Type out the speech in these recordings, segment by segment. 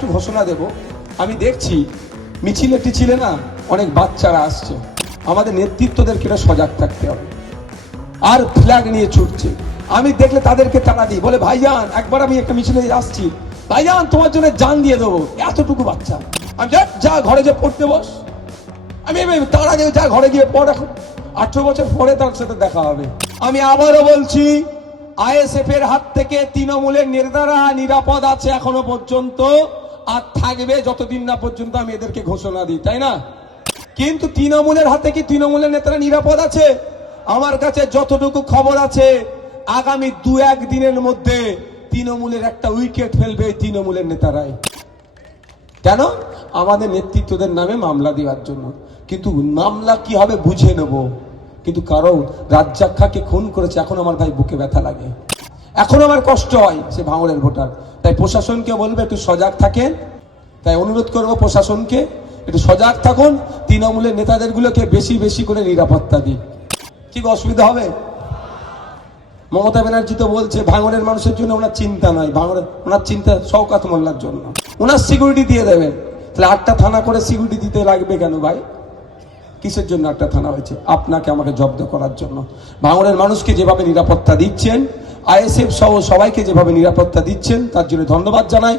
একটু ঘোষণা দেব। আমি দেখছি মিছিলে টিছিলে না অনেক বাচ্চারা আসছে, আমাদের নেতৃত্বদেরকে এটা সজাগ থাকতে হবে। আর ফ্ল্যাগ নিয়ে ছুটছে, আমি দেখলে তাদেরকে তাড়া দিই, বলে ভাইজান একবার আমি একটা মিছিলে আসছি, ভাইজান তোমার জন্য জান দিয়ে দেবো। এতটুকু বাচ্চা, আমি যা ঘরে যে পড়তে বস, আমি তাড়া দিয়ে যা ঘরে গিয়ে পড়, এখন 18 বছর পরে তার সাথে দেখা হবে। আমি আবারও বলছি, আইএসএফ এর হাত থেকে তৃণমূলের নেতারা নিরাপদ আছে এখনো পর্যন্ত, আর থাকবে যতদিন না পর্যন্ত আমি এদেরকে ঘোষণা দিই, তাই না? কিন্তু তৃণমূলের হাতে কি তৃণমূলের নেতারা নিরাপদ আছে? আমার কাছে যতটুকু খবর আছে, আগামী 2-1 দিনের মধ্যে তৃণমূলের একটা উইকেট ফেলবে তৃণমূলের নেতারাই। কেন? আমাদের নেতৃত্বদের নামে মামলা দেওয়ার জন্য। কিন্তু মামলা কি হবে বুঝে নেব। কিন্তু কারো রাজ্জাক খাঁকে খুন করেছে, এখন আমার ভাই বুকে ব্যথা লাগে, এখন আমার কষ্ট হয়, সে ভাঙড়ের ভোটার। তাই প্রশাসনকে বলবে একটু সজাগ থাকেন, তাই অনুরোধ করবো প্রশাসনকে একটু সজাগ থাকুন, তৃণমূলের নেতাদের গুলোকে বেশি বেশি করে নিরাপত্তা দিন। কি অসুবিধা হবে? মমতা ব্যানার্জি তো বলছে ভাঙড়ের মানুষের জন্য ওনার চিন্তা নাই, ওনার চিন্তা শওকত মোল্লার জন্য, ওনার সিকিউরিটি দিয়ে দেবেন। তাহলে 8টা থানা করে সিকিউরিটি দিতে লাগবে কেন ভাই? কিসের জন্য 8টা থানা হয়েছে? আপনাকে আমাকে জব্দ করার জন্য। ভাঙড়ের মানুষকে যেভাবে নিরাপত্তা দিচ্ছেন, আইএসএফ সহ সবাইকে যেভাবে নিরাপত্তা দিচ্ছেন, তার জন্য ধন্যবাদ জানাই।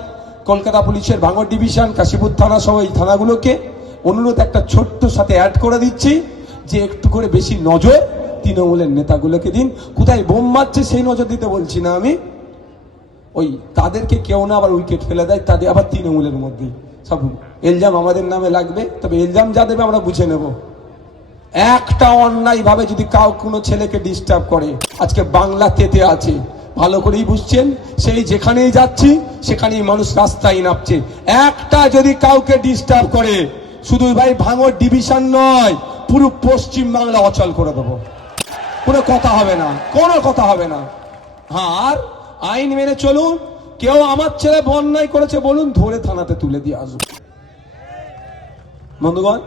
কলকাতা পুলিশের ভাঙড় ডিভিশন, কাশীপুর থানা সহ এই থানাগুলোকে অনুরোধ একটা ছোট্ট সাথে অ্যাড করে দিচ্ছি, যে একটু করে বেশি নজর তৃণমূলের নেতাগুলোকে দিন। কোথায় বোম মারছে সেই নজর দিতে বলছি না আমি, ওই তাদেরকে কেউ না আবার উইকেট ফেলে দেয়, তাদের আবার তৃণমূলের মধ্যেই সব এলজাম আমাদের নামে লাগবে। তবে এলজাম যা দেবে আমরা বুঝে নেব। একটা অন্যায় ভাবে যদি কোনো ছেলেকে ডিস্টার্ব করে, আজকে বাংলা তেতে আছে, ভালো করেই বুঝছেন। সেই যেখানেই যাচ্ছি সেখানেই মানুষ রাস্তায় নামছে। একটা যদি কাউকে ডিস্টার্ব করে, শুধু ভাই ভাঙড় ডিভিশন নয়, পুরো পশ্চিম বাংলা অচল করে দেবো। কোনো কথা হবে না, কোনো কথা হবে না। হ্যাঁ, আর আইন মেনে চলুন। কেউ আমার ছেলে অন্যায় করেছে বলুন, ধরে থানাতে তুলে দিয়ে আসুন। বন্ধুগণ,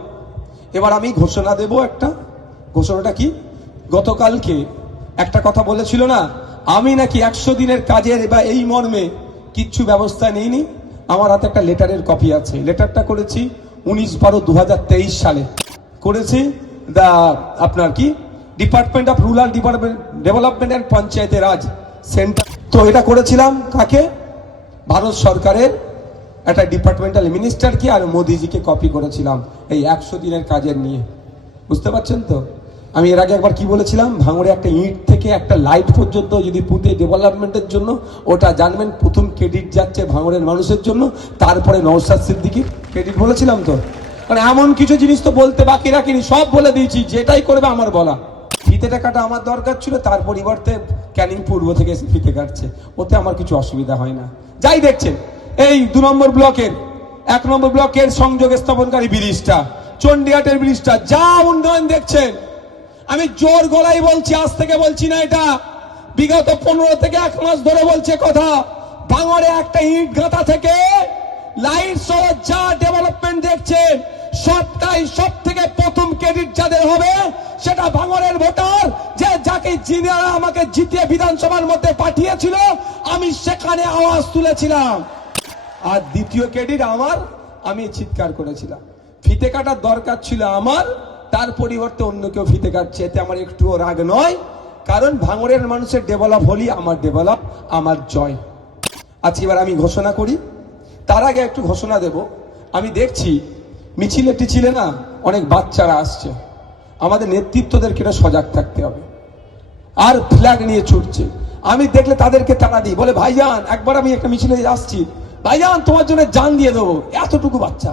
এবার আমি ঘোষণা দেব একটা। ঘোষণাটা কি? গতকালকে একটা কথা বলেছিল না, আমি নাকি 100 দিনের কাজের বা এই মর্মে কিচ্ছু ব্যবস্থা নেইনি। আমার হাতে একটা লেটারের কপি আছে। লেটারটা করেছি 19/12/2023 সালে করেছি, আপনার কি department of rural development and পঞ্চায়েতের রাজ সেন্টার। তো এটা করেছিলাম কাকে? ভারত সরকারের একটা ডিপার্টমেন্টাল মিনিস্টারকে আর মোদিজিকে কপি করেছিলাম এই 100 দিনের কাজের নিয়ে। বুঝতে পারছেন তো? আমি এর আগে একবার কি বলেছিলাম, ভাঙড়ে একটা ইট থেকে একটা লাইট পর্যন্ত যদি পুঁতে ডেভেলপমেন্টের জন্য, ওটা জানবেন প্রথম ক্রেডিট যাচ্ছে ভাঙড়ের মানুষের জন্য, তারপরে নওশাদ সিদ্দিকীর ক্রেডিট বলেছিলাম তো। মানে এমন কিছু জিনিস তো বলতে বাকি রাখিনি, সব বলে দিয়েছি, যেটাই করবে আমার বলা। ফিতে কাটা আমার দরকার ছিল, তার পরিবর্তে ক্যানিং পূর্ব থেকে এসে ফিতে কাটছে, ওতে আমার কিছু অসুবিধা হয় না। যাই দেখছেন এই 2 নম্বর ব্লকের 1 নম্বর ব্লকের সংযোগ স্থাপনকারী ব্রিজটা, চণ্ডীহাটের ব্রিজটা, যা উন্নয়ন দেখছেন, আমি জোর গলায় বলছি, আজ থেকে বলছি না, এটা বিগত 15 থেকে 1 মাস ধরে বলছে কথা। ভাঙড়ে একটা ইট গাঁথা থেকে লাইট সহ যা ডেভেলপমেন্ট দেখছেন, সবটাই সব থেকে প্রথম ক্রেডিট যাদের হবে সেটা ভাঙড়ের ভোটার, যে যাকে যিনারা আমাকে জিতিয়ে বিধানসভার মধ্যে পাঠিয়েছিল, আমি সেখানে আওয়াজ তুলেছিলাম। আর দ্বিতীয় ক্রেডিট আমার, আমি চিৎকার করেছিলাম। ফিতে কাটার দরকার ছিল আমার, তার পরিবর্তে অন্য কেউ ফিতে কাটছে, এতে আমার একটুও রাগ নয়। কারণ ভাঙড়ের মানুষের ডেভেলপ হলি আমার ডেভেলপ, আমার জয়। আজকে এবার আমি ঘোষণা করি, তার আগে একটু ঘোষণা দেব। আমি দেখছি মিছিলে টিছিলে না অনেক বাচ্চারা আসছে, আমাদের নেতৃত্বদেরকে এটা সজাগ থাকতে হবে। আর ফ্ল্যাগ নিয়ে ছুটছে, আমি দেখলে তাদেরকে তাড়া দিই, বলে ভাইজান একবার আমি একটা মিছিলে আসছি, ভাইজান তোমার জন্য জান দিয়ে দেবো। এতটুকু বাচ্চা,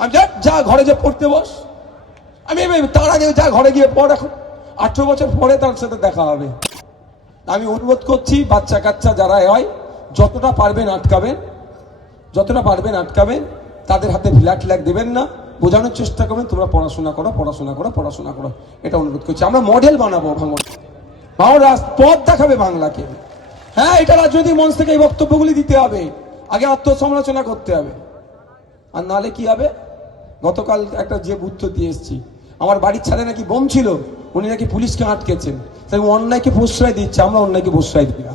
আমি যা ঘরে যে পড়তে বস, আমি তাড়া দিয়ে যা ঘরে গিয়ে পড়, এখন 18 বছর পরে তার সাথে দেখা হবে। আমি অনুরোধ করছি, বাচ্চা কাচ্চা যারা হয় যতটা পারবেন আটকাবেন, যতটা পারবেন আটকাবেন, তাদের হাতে ফ্ল্যাগ দেবেন না, বোঝানোর চেষ্টা করবেন তোমরা পড়াশোনা করো, পড়াশোনা করো, পড়াশোনা করো। এটা অনুরোধ করছি। আমরা মডেল বানাবো ভাঙড়, পথ দেখাবে বাংলাকে। হ্যাঁ, এটা রাজনৈতিক মঞ্চ থেকে এই বক্তব্যগুলি দিতে হবে, আগে আত্মসমালোচনা করতে হবে, আর নালে কি হবে? গতকাল একটা যে বুদ্ধ দিয়ে এসেছি, আমার বাড়ির ছাদে নাকি বোম ছিল, উনি নাকি পুলিশকে আটকেছেন, তাই অন্যায়কে প্রশ্রয় দিচ্ছে, আমরা অন্যায়কে প্রশ্রয় দিই না।